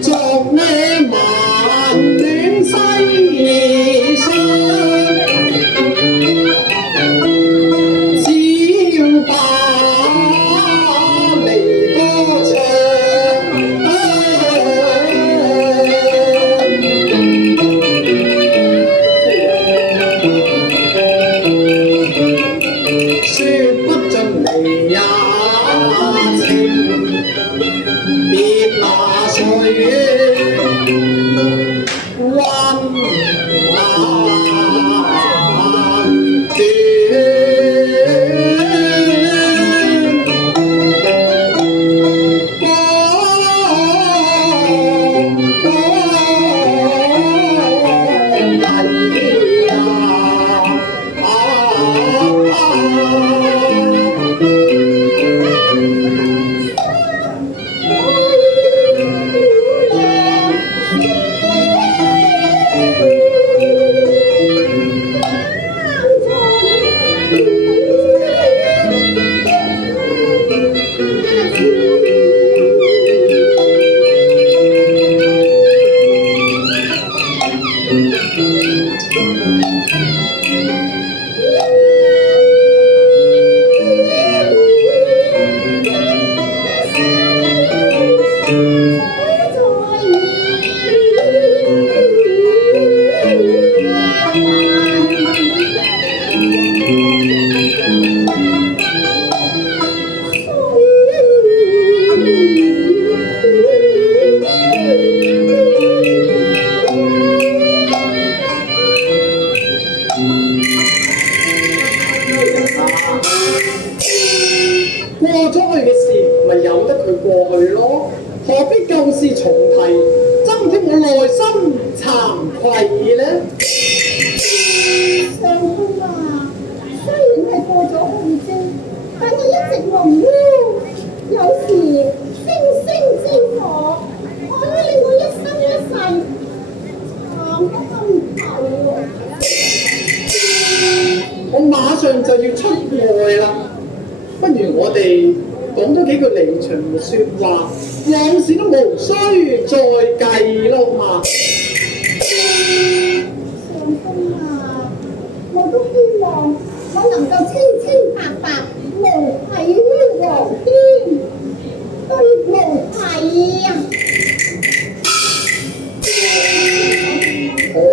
昨夜晚暖西山，照把梨歌唱。說不盡離也情，別那歲溫難過咗去嘅事，咪由得佢過去咯，何必舊事重提，增添我內心慚愧呢？上公啊，雖然係過咗去啫，但你一直夢咯，有時星星之火可以令我一生一世慘不堪頭。我馬上就要出外啦，不如我哋講多幾句離場説話，往事都無需再計咯嘛。上公啊，我都希望我能夠清清白白無愧於皇天，對無愧啊！好啊。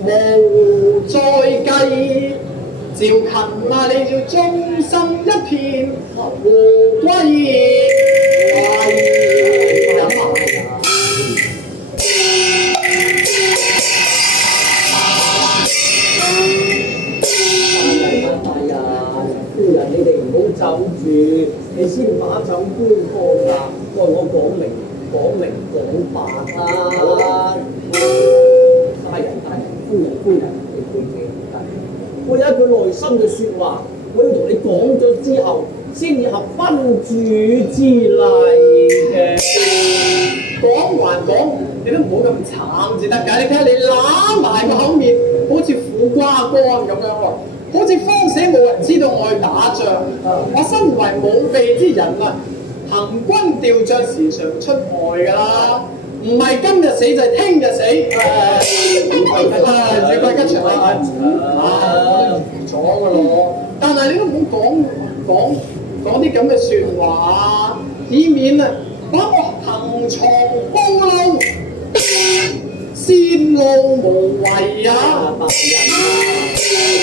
無再計，趙勤啊，你要忠心一片，胡歸飲啊！夫人，你哋唔好走住，你先把酒觀看啦，待我講明講白啦。大人，夫人，你背脊唔得。我有一句內心嘅説話，我要同你講咗之後，先至合君主之禮嘅。講還講，你都唔好咁慘至得㗎。你睇下你揦埋個口面，好似苦瓜乾咁樣喎，好似慌死冇人知道我去打仗。我身為武備之人啊，行軍調將時常出外㗎啦，唔係今日死就係聽日死。與貴吉祥啊！我都預咗㗎咯，但係你都唔好講啲咁嘅説話，以免啊把我行藏暴露，泄露無遺啊！白人啊！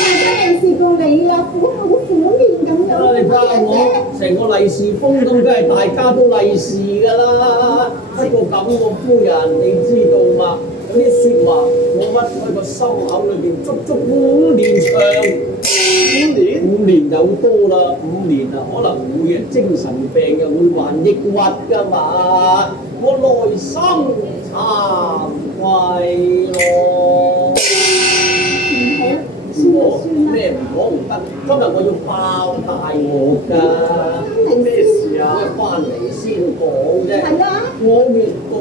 大家利是過你啊，苦口苦面咁樣。你睇下我成個利是封咁，梗係大家都利是㗎啦。不過咁喎，夫人你知道嘛？有啲説話我屈喺個心口裏邊，足足5年長。5年有多啦，5年啊，可能會精神病又會患抑鬱㗎嘛。我內心慚愧咯。算啦算啦，咩唔好唔得？今日我要爆大鑊㗎！咩事啊？翻嚟先講啫。係啊，我越講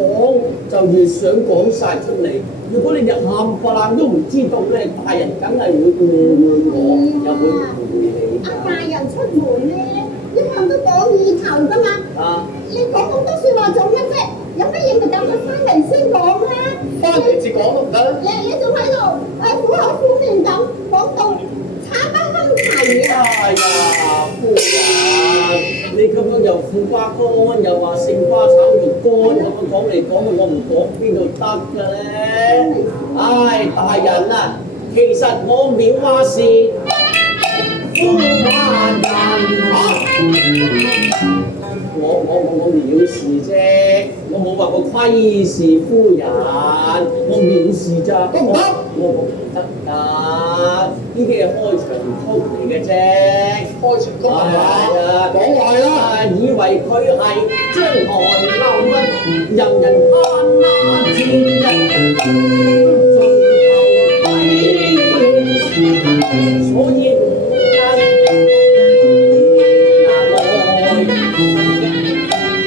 就越想講晒出嚟。如果你哋冚唪唥都唔知道咧，大人梗係會誤會我，又會誤會你阿㗎。大人出門咧，一向都講意頭㗎嘛。啊！你講咁多説話做乜啫？有乜嘢咪等佢翻嚟先講啦。翻嚟至講都唔得。你仲喺度苦口苦面咁講到慘不堪提啊！哎呀，夫人，你咁樣又苦瓜乾，又話勝瓜炒肉乾，咁樣講嚟講去，我唔講邊度得嘅咧？唉，大人啊，其實我藐話是夫話人我藐視啫，我冇話我窺視夫人，我藐視咋，得唔得？我唔得㗎，呢啲係開場曲嚟嘅啫。開場曲係嘛？講壞啦！以為佢係張台流啊，人人攀那天日盡頭底，所以唔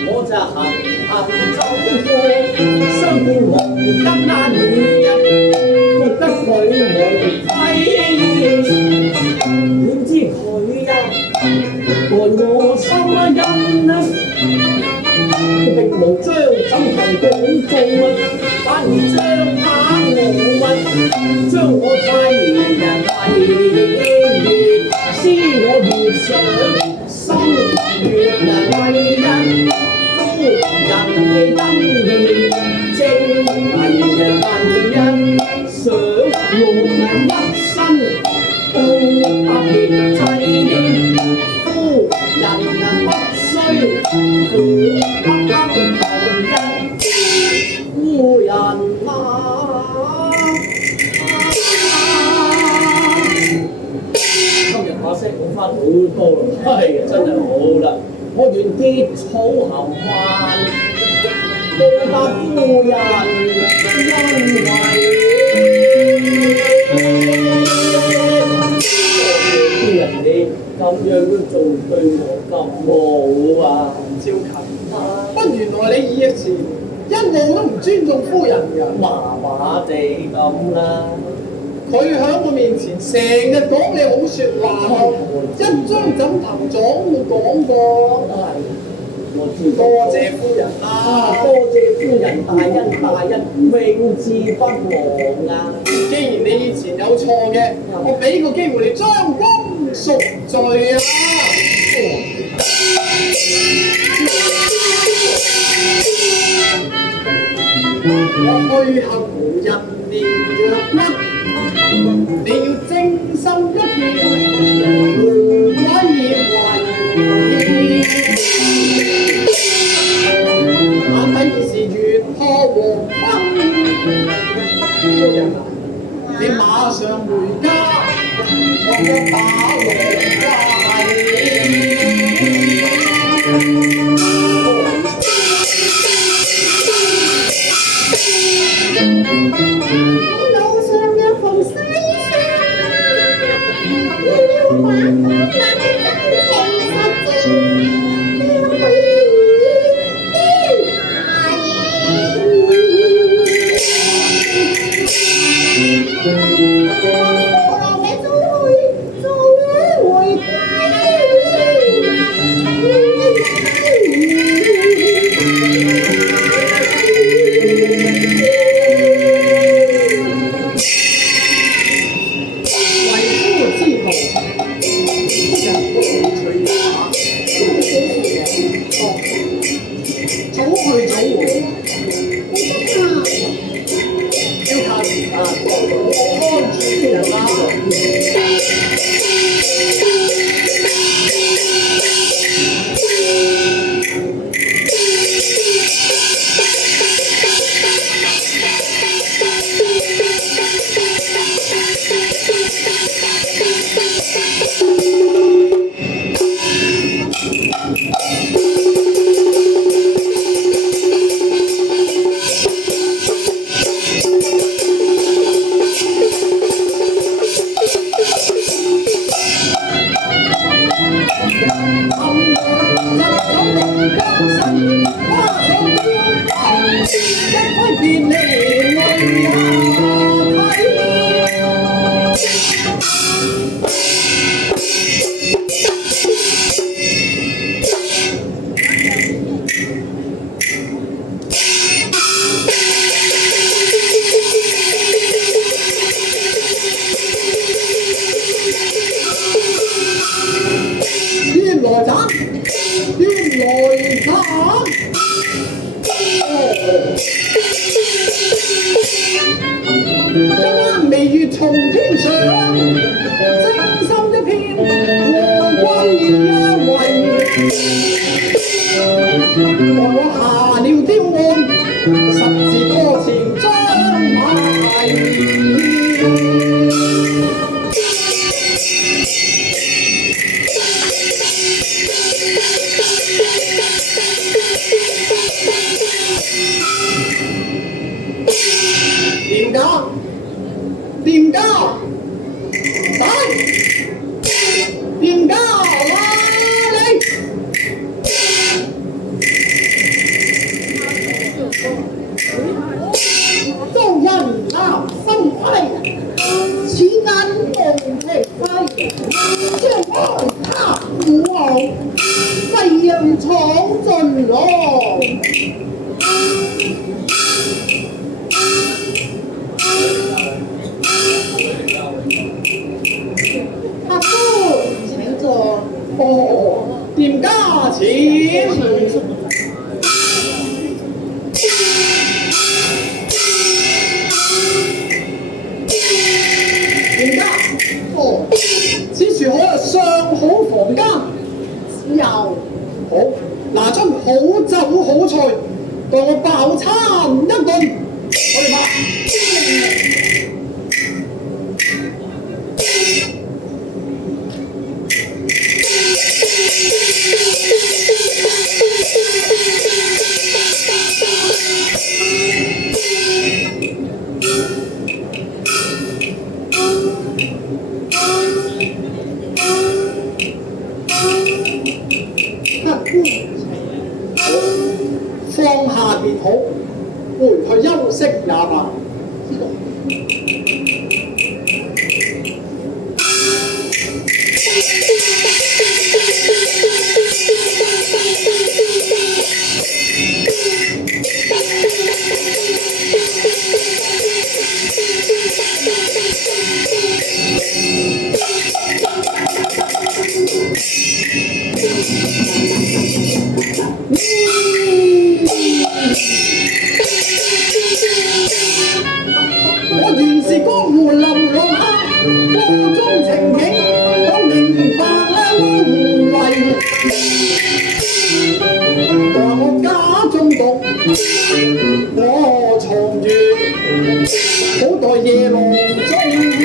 我就行走過，相見無跟那女人，覺得佢無規，點知佢啊害我心陰啊，並無將枕頭講中啊，反而將下我問，將我替人為思我越想心越為人。人嘅恩義，正為人想用人一生都不別濟，夫人不需苦不堪人，夫人啊！今日把聲講翻好多啦，係真係好啦。我願結草銜環，報答夫人恩惠。夫人你咁樣都做對我咁好啊！趙勤，不原來你以前一路都唔尊重夫人㗎。麻麻地咁啦。佢喺我面前成日講你好説話，一張枕頭狀都冇講過。我知多謝夫人啦，多謝夫人大恩大恩，永志不忘啊！既然你以前有錯嘅，我俾個機會你將功贖罪啊！我去後無人憐若屈。你要精心一片，無鬼為眼睇已是月破黃昏，夫人啊，你馬上回家，我要打黃花路上嘅紅我留你早會從天上，精心一片和歸一位。當我下了雕案，十字坡前將埋。點解？店家，店家啦你！做人拿心計，此眼無其輝，將開他苦傲，世人闖盡咯。店家請。店家，此處可有上好房間？有。好，拿出好酒好菜，待我飽餐一頓。我哋拍。放下別好，回去休息也罷。我原是江湖流浪客，歌中情景我明白了無謂。待我家中獨，我藏於好待夜郎中雞。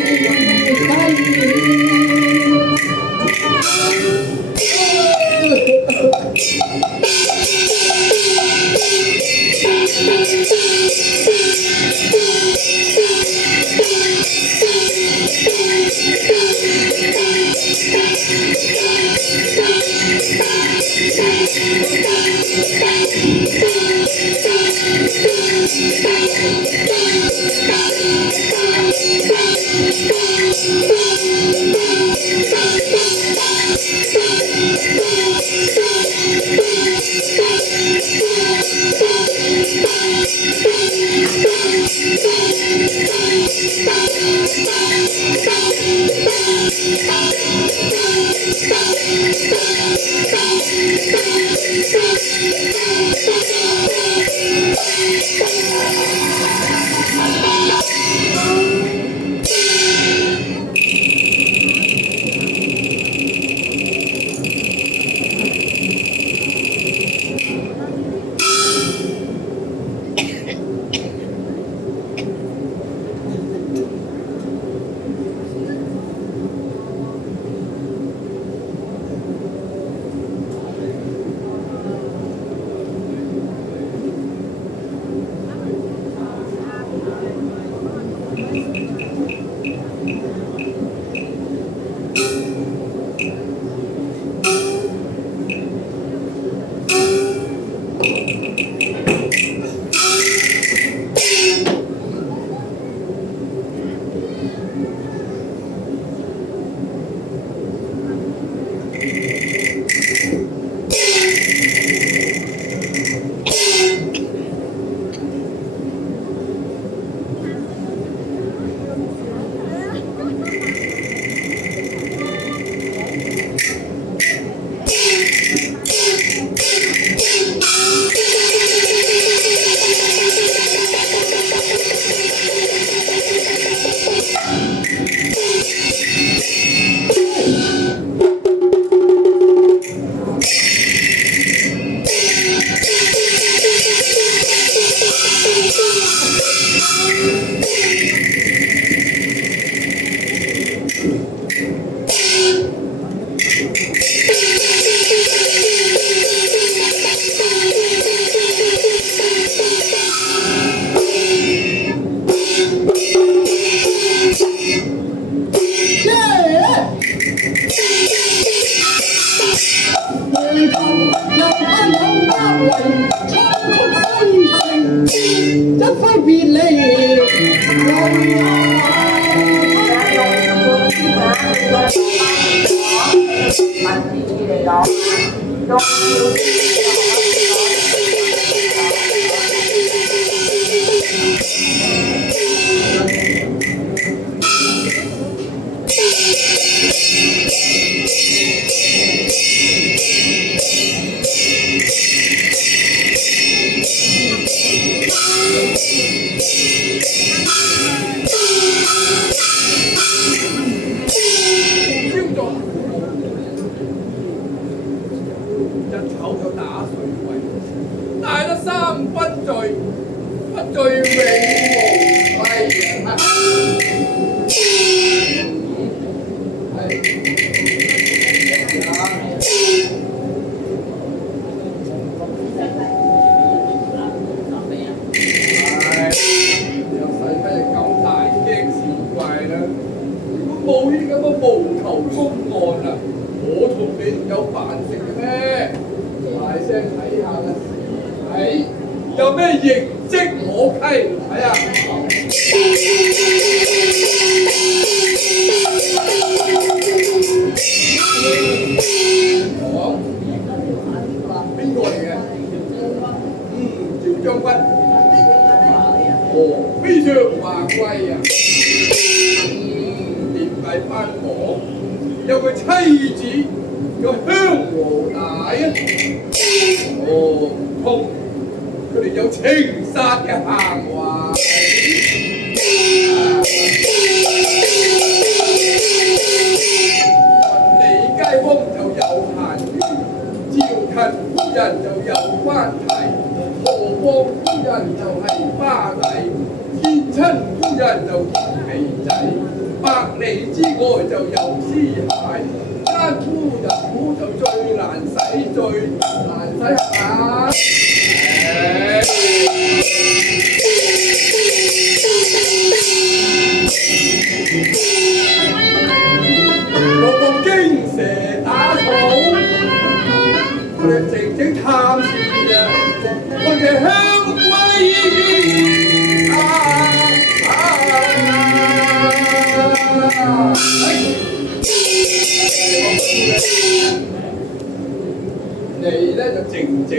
你咧就靜靜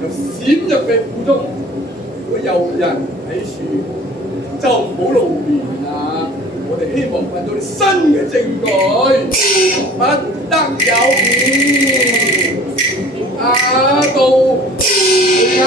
就閃入嘅府中，如果有人睇樹，就唔好露面啦。我哋希望揾到啲新嘅證據，不得有誤。到你啊！